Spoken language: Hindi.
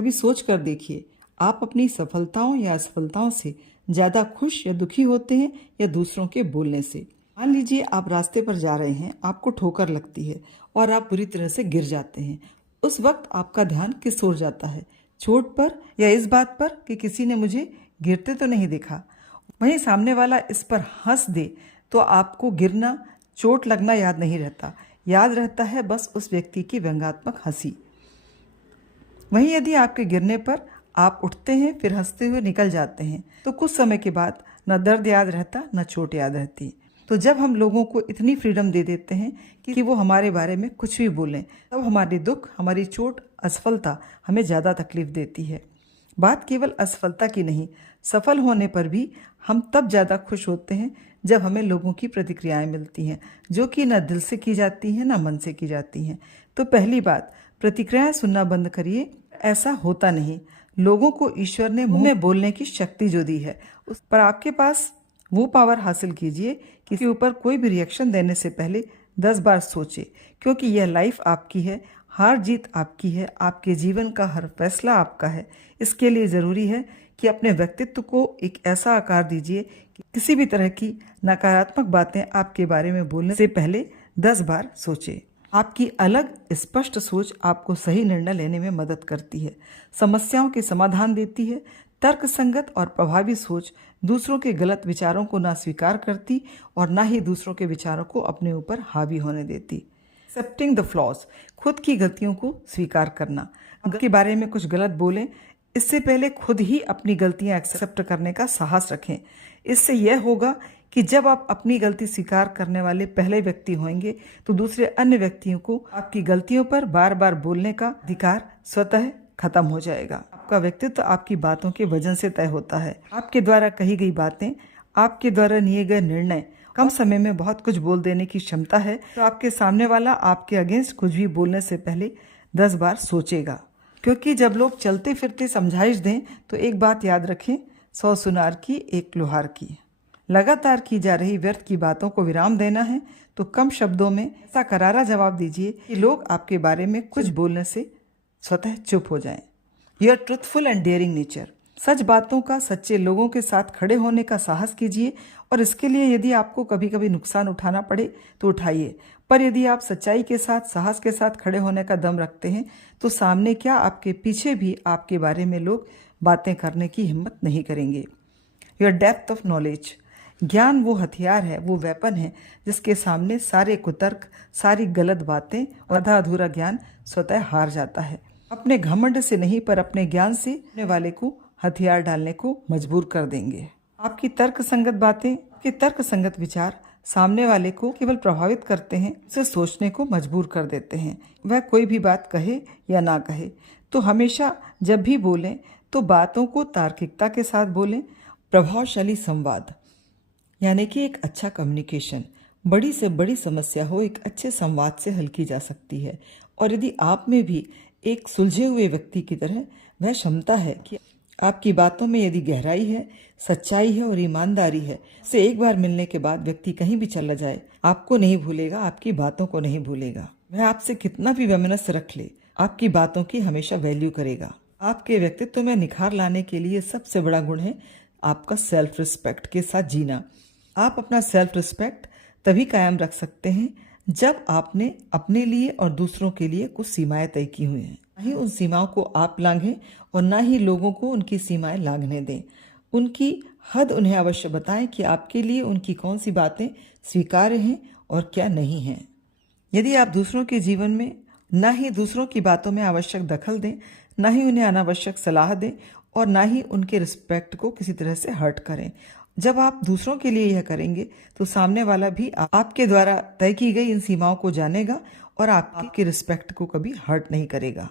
कभी सोच कर देखिए, आप अपनी सफलताओं या असफलताओं से ज़्यादा खुश या दुखी होते हैं या दूसरों के बोलने से। मान लीजिए आप रास्ते पर जा रहे हैं, आपको ठोकर लगती है और आप बुरी तरह से गिर जाते हैं। उस वक्त आपका ध्यान किस ओर जाता है, चोट पर या इस बात पर कि किसी ने मुझे गिरते तो नहीं देखा। वहीं सामने वाला इस पर हंस दे तो आपको गिरना, चोट लगना याद नहीं रहता, याद रहता है बस उस व्यक्ति की व्यंग्यात्मक हंसी। वहीं यदि आपके गिरने पर आप उठते हैं फिर हंसते हुए निकल जाते हैं तो कुछ समय के बाद न दर्द याद रहता न चोट याद रहती। तो जब हम लोगों को इतनी फ्रीडम दे देते हैं कि वो हमारे बारे में कुछ भी बोलें, तब हमारे दुख, हमारी चोट, असफलता हमें ज़्यादा तकलीफ देती है। बात केवल असफलता की नहीं, सफल होने पर भी हम तब ज़्यादा खुश होते हैं जब हमें लोगों की प्रतिक्रियाएं मिलती हैं, जो कि न दिल से की जाती हैं न मन से की जाती हैं। तो पहली बात, प्रतिक्रियाएं सुनना बंद करिए। ऐसा होता नहीं। लोगों को ईश्वर ने मुंह में बोलने की शक्ति जो दी है, उस पर आपके पास वो पावर हासिल कीजिए कि किसी ऊपर कोई भी रिएक्शन देने से पहले 10 बार सोचे, क्योंकि यह लाइफ आपकी है, हार जीत आपकी है, आपके जीवन का हर फैसला आपका है। इसके लिए ज़रूरी है कि अपने व्यक्तित्व को एक ऐसा आकार दीजिए कि किसी भी तरह की नकारात्मक बातें आपके बारे में बोलने से पहले 10 बार सोचें। आपकी अलग स्पष्ट सोच आपको सही निर्णय लेने में मदद करती है, समस्याओं के समाधान देती है। तर्क संगत और प्रभावी सोच दूसरों के गलत विचारों को ना स्वीकार करती और ना ही दूसरों के विचारों को अपने ऊपर हावी होने देती। एक्सेप्टिंग द फ्लॉज, खुद की गलतियों को स्वीकार करना। के बारे में कुछ गलत बोलें, इससे पहले खुद ही अपनी गलतियां एक्सेप्ट करने का साहस रखें। इससे यह होगा कि जब आप अपनी गलती स्वीकार करने वाले पहले व्यक्ति होंगे तो दूसरे अन्य व्यक्तियों को आपकी गलतियों पर बार बार बोलने का अधिकार स्वतः खत्म हो जाएगा। आपका व्यक्तित्व आपकी बातों के वजन से तय होता है। आपके द्वारा कही गई बातें, आपके द्वारा लिए गए निर्णय कम समय में बहुत कुछ बोल देने की क्षमता है। तो आपके सामने वाला आपके अगेंस्ट कुछ भी बोलने से पहले 10 बार सोचेगा, क्योंकि जब लोग चलते फिरते समझाइश दें तो एक बात याद रखें, 100 सुनार की 1 लोहार की। लगातार की जा रही व्यर्थ की बातों को विराम देना है तो कम शब्दों में ऐसा करारा जवाब दीजिए कि लोग आपके बारे में कुछ बोलने से स्वतः चुप हो जाएं। Your truthful and daring nature, सच बातों का, सच्चे लोगों के साथ खड़े होने का साहस कीजिए और इसके लिए यदि आपको कभी कभी नुकसान उठाना पड़े तो उठाइए। पर यदि आप सच्चाई के साथ, साहस के साथ खड़े होने का दम रखते हैं तो सामने क्या, आपके पीछे भी आपके बारे में लोग बातें करने की हिम्मत नहीं करेंगे। योर डेप्थ ऑफ नॉलेज, ज्ञान वो हथियार है, वो वेपन है जिसके सामने सारे कुतर्क, सारी गलत बातें और आधा अधूरा ज्ञान स्वतः हार जाता है। अपने घमंड से नहीं पर अपने ज्ञान से अपने वाले को हथियार डालने को मजबूर कर देंगे। आपकी तर्क संगत बातें, आपके तर्क संगत विचार सामने वाले को केवल प्रभावित करते हैं, उसे सोचने को मजबूर कर देते हैं। वह कोई भी बात कहे या ना कहे, तो हमेशा जब भी बोलें तो बातों को तार्किकता के साथ बोलें। प्रभावशाली संवाद यानी कि एक अच्छा कम्युनिकेशन, बड़ी से बड़ी समस्या हो एक अच्छे संवाद से हल की जा सकती है। और यदि आप में भी एक सुलझे हुए व्यक्ति की तरह वह क्षमता है कि आपकी बातों में यदि गहराई है, सच्चाई है और ईमानदारी है, से एक बार मिलने के बाद व्यक्ति कहीं भी चला जाए आपको नहीं भूलेगा, आपकी बातों को नहीं भूलेगा। वह आपसे कितना भी वैमनस्य रख ले, आपकी बातों की हमेशा वैल्यू करेगा। आपके व्यक्तित्व में निखार लाने के लिए सबसे बड़ा गुण है आपका सेल्फ रिस्पेक्ट के साथ जीना। आप अपना सेल्फ रिस्पेक्ट तभी कायम रख सकते हैं जब आपने अपने लिए और दूसरों के लिए कुछ सीमाएं तय की हुई हैं। ना ही उन सीमाओं को आप लांघें और ना ही लोगों को उनकी सीमाएं लांघने दें। उनकी हद उन्हें अवश्य बताएं कि आपके लिए उनकी कौन सी बातें स्वीकार्य हैं और क्या नहीं हैं। यदि आप दूसरों के जीवन में ना ही दूसरों की बातों में आवश्यक दखल दें, ना ही उन्हें अनावश्यक सलाह दें और ना ही उनके रिस्पेक्ट को किसी तरह से हर्ट करें। जब आप दूसरों के लिए यह करेंगे तो सामने वाला भी आपके द्वारा तय की गई इन सीमाओं को जानेगा और आपकी रिस्पेक्ट को कभी हर्ट नहीं करेगा।